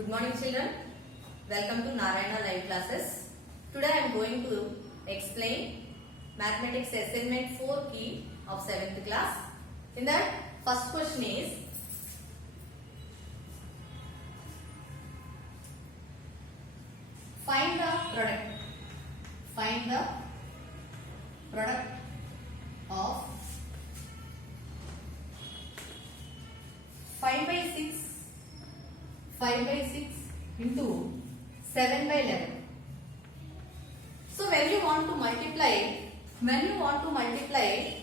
Good morning children. Welcome to Narayana live classes. Today I am going to explain mathematics assignment 4 key of 7th class. In that first question is find the product. Find the product of 5 by 6 into 7 by 11. So when you want to multiply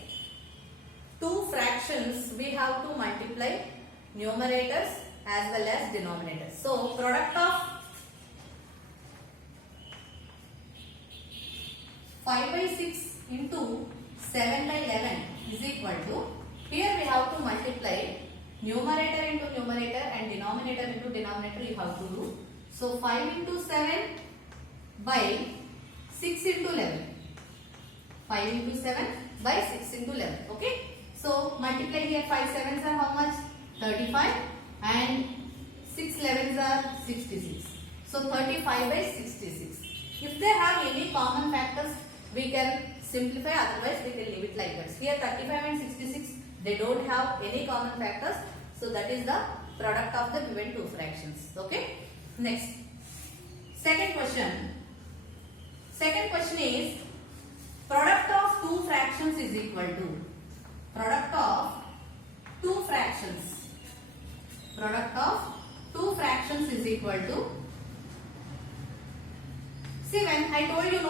two fractions, we have to multiply numerators as well as denominators. So product of 5 by 6 into 7 by 11 is equal to, here we have to multiply numerator into numerator and denominator into denominator you have to do. So 5 into 7 by 6 into 11. 5 into 7 by 6 into 11. Okay. So multiply here, 5 sevens are how much? 35 and 6 11s are 66. So 35 by 66. If they have any common factors, we can simplify, otherwise we can leave it like that. Here 35 and 66, they don't have any common factors. So that is the product of the given two fractions. Okay. Next. Second question. Second question is product of two fractions is equal to product of two fractions. Product of two fractions is equal to, see, when I told you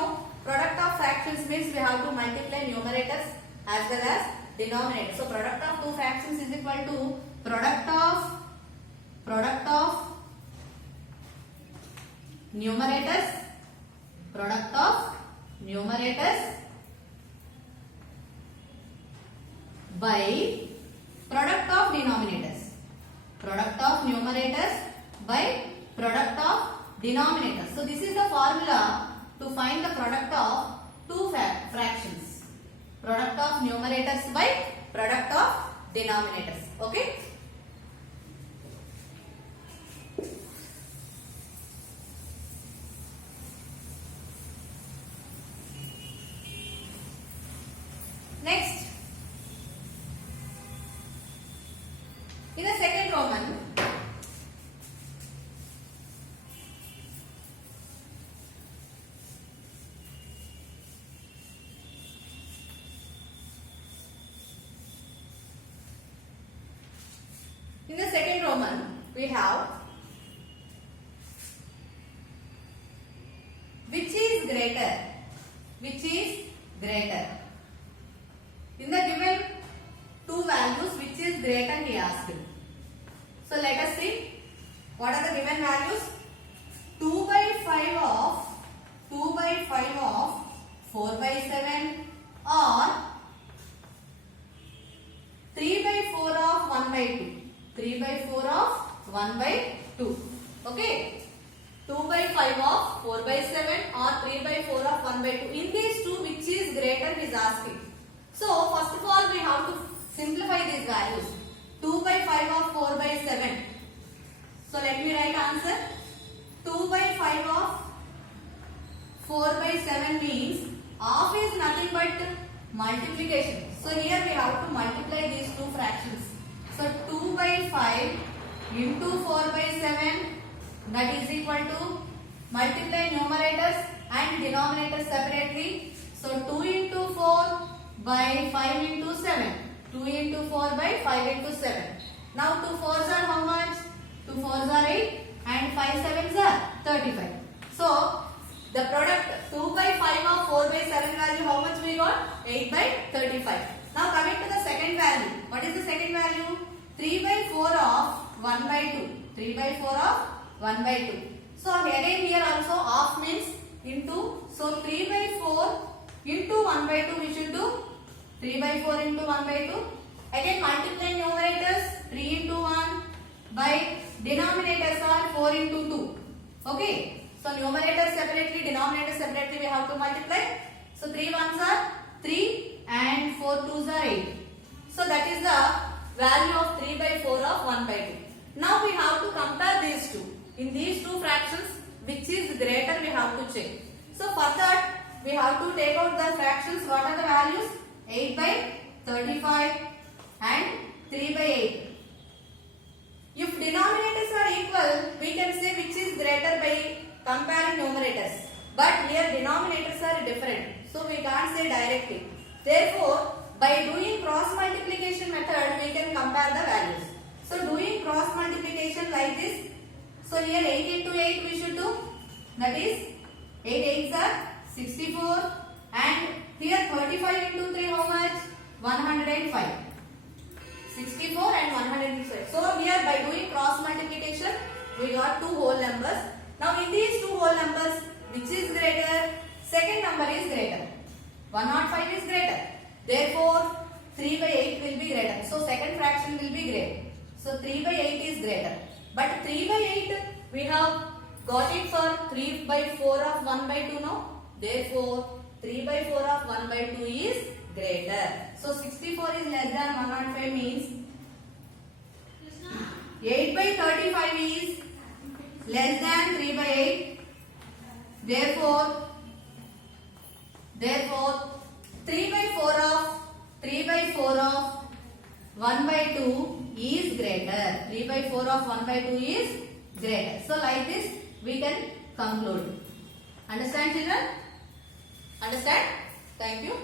product of fractions means we have to multiply numerators as well as denominators. So product of two fractions is equal to product of numerators by product of denominators. Product of numerators by product of denominators. So this is the formula to find the product of two fractions. Product of numerators by product of denominators. Okay. Next, in the second Roman, we have which is greater. In the given two values, which is greater he asked. So let us see what are the given values. 2 by 5 of 4 by 7 or 3 by 4 of 1 by 2. 3 by 4 of 1 by 2. Okay. 2 by 5 of 4 by 7 or 3 by 4 of 1 by 2. In these two, which is greater he is asking. So first of all, we have to simplify these values. 2 by 5 of 4 by 7. So let me write answer. 2 by 5 of 4 by 7 means half is nothing but multiplication. So here we have to multiply these two fractions. So 2 by 5 into 4 by 7, that is equal to, multiply numerators and denominators separately. So 2 into 4 by 5 into 7. 2 into 4 by 5 into 7. Now 2 4s are how much? 2 4s are 8 and 5 7s are 35. So the product 2 by 5 of 4 by 7 value, how much we got? 8 by 35. Now coming to the second value. What is the second value? 3 by 4 of 1 by 2. 3 by 4 of 1 by 2. So again here also half means into. So 3 by 4 into 1 by 2 we should do. 3 by 4 into 1 by 2. Again multiply numerators 3 into 1 by denominators are 4 into 2. Okay. So numerators separately, denominators separately we have to multiply. So 3 ones are 3 and 4 twos are 8. So that is the value of 3 by 4 of 1 by 2. Now we have to compare these two. In these check. So for that we have to take out the fractions. What are the values? 8 by 35 and 3 by 8. If denominators are equal, we can say which is greater by comparing numerators. But here denominators are different, so we can't say directly. Therefore, by doing cross multiplication method, we can compare the values. So doing cross multiplication like this. So here 8 into 8 we should do. That is 8 8s are 64, and here 35 into 3 how much? 105. 64 and 105. So here by doing cross multiplication we got two whole numbers. Now in these two whole numbers, which is greater? Second number is greater. 105 is greater. Therefore 3 by 8 will be greater. So second fraction will be greater. So 3 by 8 is greater. But 3 by 8 we have got it for 3 by 4 of 1 by 2 now. Therefore 3 by 4 of 1 by 2 is greater. So 64 is less than 105 means 8 by 35 is less than 3 by 8. Therefore 3 by 4 of 1 by 2 is greater. 3 by 4 of 1 by 2 is greater. So like this we can conclude. Understand, children? Understand? Thank you.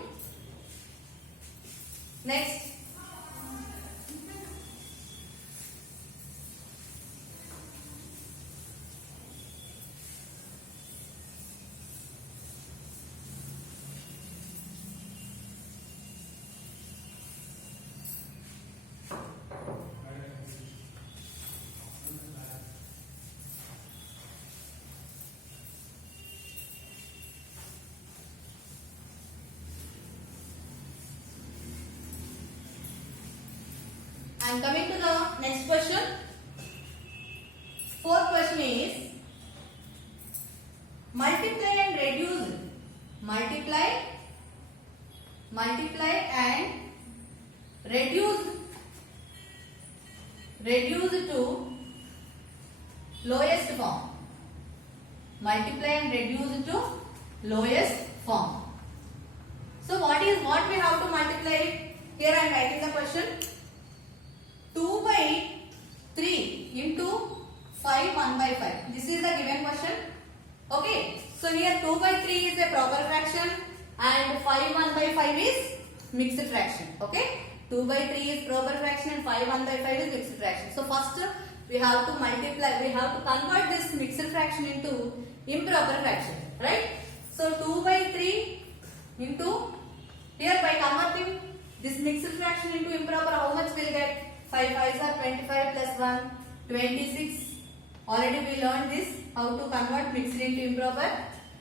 Next. And coming to the next question. Fourth question is multiply and reduce. Multiply and reduce to lowest form. Multiply and reduce to lowest form. So what we have to multiply? Here I am writing the question. 2 by 3 into 5 1 by 5. This is the given question. Okay. So here 2 by 3 is a proper fraction and 5 1 by 5 is mixed fraction. Okay. 2 by 3 is proper fraction and 5 1 by 5 is mixed fraction. So first we have to multiply, we have to convert this mixed fraction into improper fraction. Right. So 2 by 3 into, here by converting this mixed fraction into improper, how much will get? 5 5s are 25 plus 1, 26. Already we learned this, how to convert mixed into improper.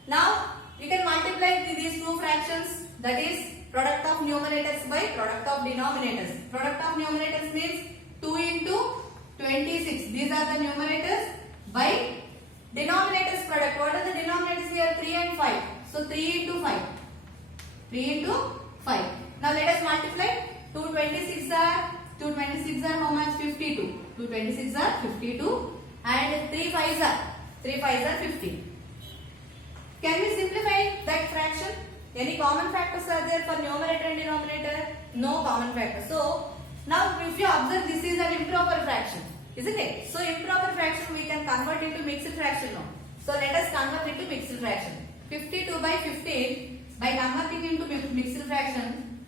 Now you can multiply these two fractions, that is product of numerators by product of denominators. Product of numerators means 2 into 26. These are the numerators by denominators product. What are the denominators here? 3 and 5. So 3 into 5. 3 into 5. Now let us multiply. 2 26 are how much? 52. 2 26 are 52 and 3 5s are 50. Can we simplify that fraction? Any common factors are there for numerator and denominator? No common factor. So now if you observe, this is an improper fraction, isn't it? So improper fraction we can convert into mixed fraction now. So let us convert into mixed fraction. 52 by 15, by converting into mixed fraction,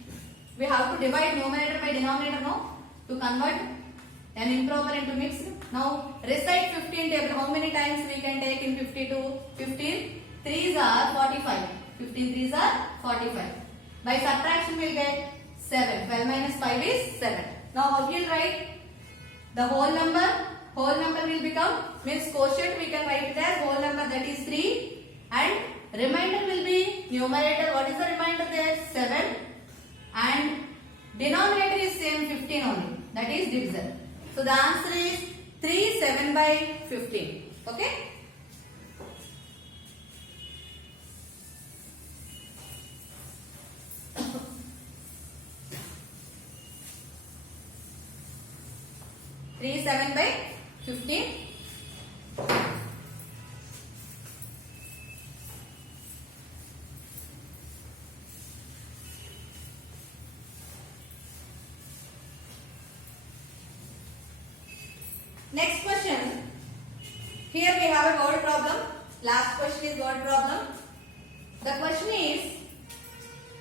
we have to divide numerator by denominator now to convert an improper into mixed. Now recite 15 table. How many times we can take in 52? 15 3s are 45. 15 3s are 45. By subtraction we will get 7. 12 minus 5 is 7. Now how we will write? The whole number will become, means quotient we can write it as whole number, that is 3, and remainder will be numerator. What is the remainder there? 7, and denominator is same 15 only, that is divisor. So the answer is 3 7 by 15. Okay. Three 7 by 15. Next question. Here we have a word problem. Last question is word problem. The question is,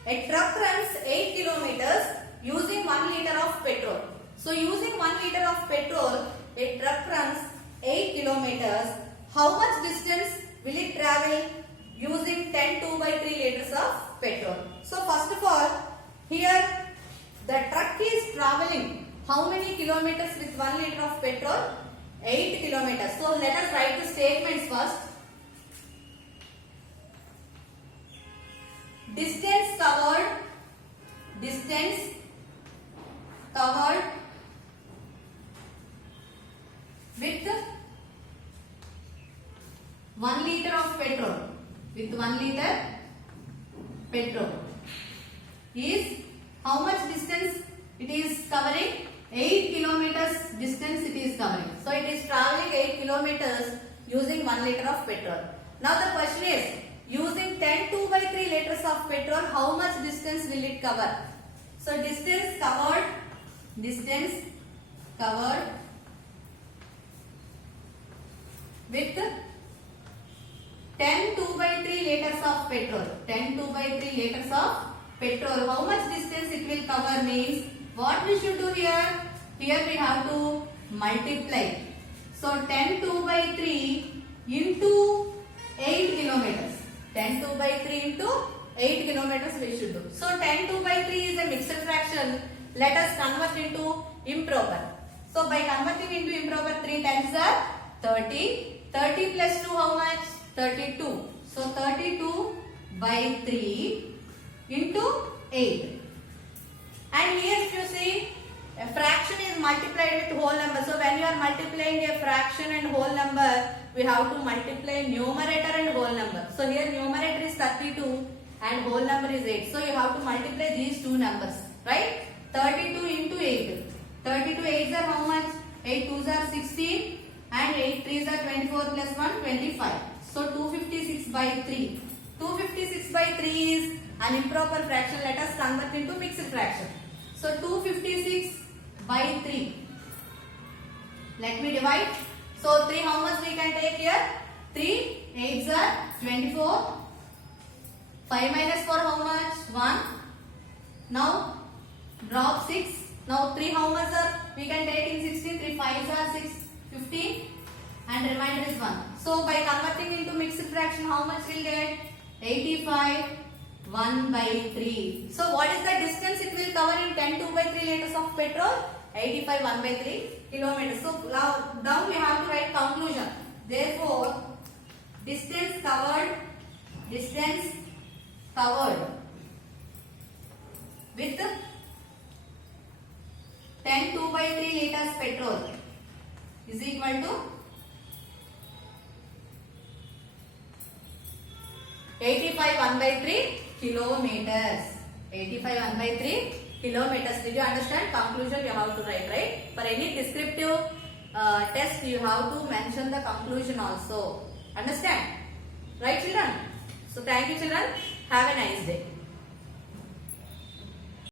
a truck runs 8 kilometers using 1 liter of petrol. So using 1 liter of petrol, a truck runs 8 kilometers. How much distance will it travel using 10 2/3 liters of petrol? So first of all, here the truck is traveling how many kilometers with 1 liter of petrol? 8 kilometers. So let us write the statements first. Distance covered with 1 liter of petrol, with 1 liter petrol is how much distance it is covering? 8 kilometers distance it is covering. So it is traveling 8 kilometers using 1 liter of petrol. Now the question is, using 10 2/3 liters of petrol, how much distance will it cover? So distance covered with 10 2/3 liters of petrol. 10 2/3 liters of petrol. How much distance it will cover means, what we should do here? Here we have to multiply. So 10 2/3 into 8 kilometers. 10 2/3 into 8 kilometers we should do. So 10 2/3 is a mixed fraction. Let us convert into improper. So by converting into improper, 3 times are 30. 30 plus 2 how much? 32. So 32/3 into 8. And here if you see, a fraction is multiplied with whole number. So when you are multiplying a fraction and whole number, we have to multiply numerator and whole number. So here numerator is 32 and whole number is 8. So you have to multiply these two numbers, right? 32 into 8. 32 8s are how much? 8 2s are 16 and 8 3s are 24 plus 1 25. So 256/3. 256/3 is an improper fraction. Let us convert into mixed fraction. So 256/3. Let me divide. So 3 how much we can take here? 3 8s are 24. 5 minus 4 how much? 1. Now drop 6. Now 3 how much are we can take in 16? 3 5s are 6 15 and remainder is 1. So by converting into mixed fraction, how much we'll get? 85 1/3. So what is the distance it will cover in 10 2/3 liters of petrol? 85 1/3 kilometers. So now down we have to write conclusion. Therefore distance covered with 10 2/3 liters petrol is equal to 85 1/3 kilometers. 85 1/3 kilometers. Did you understand? Conclusion you have to write, right? For any descriptive test, you have to mention the conclusion also. Understand? Right, children? So thank you, children. Have a nice day.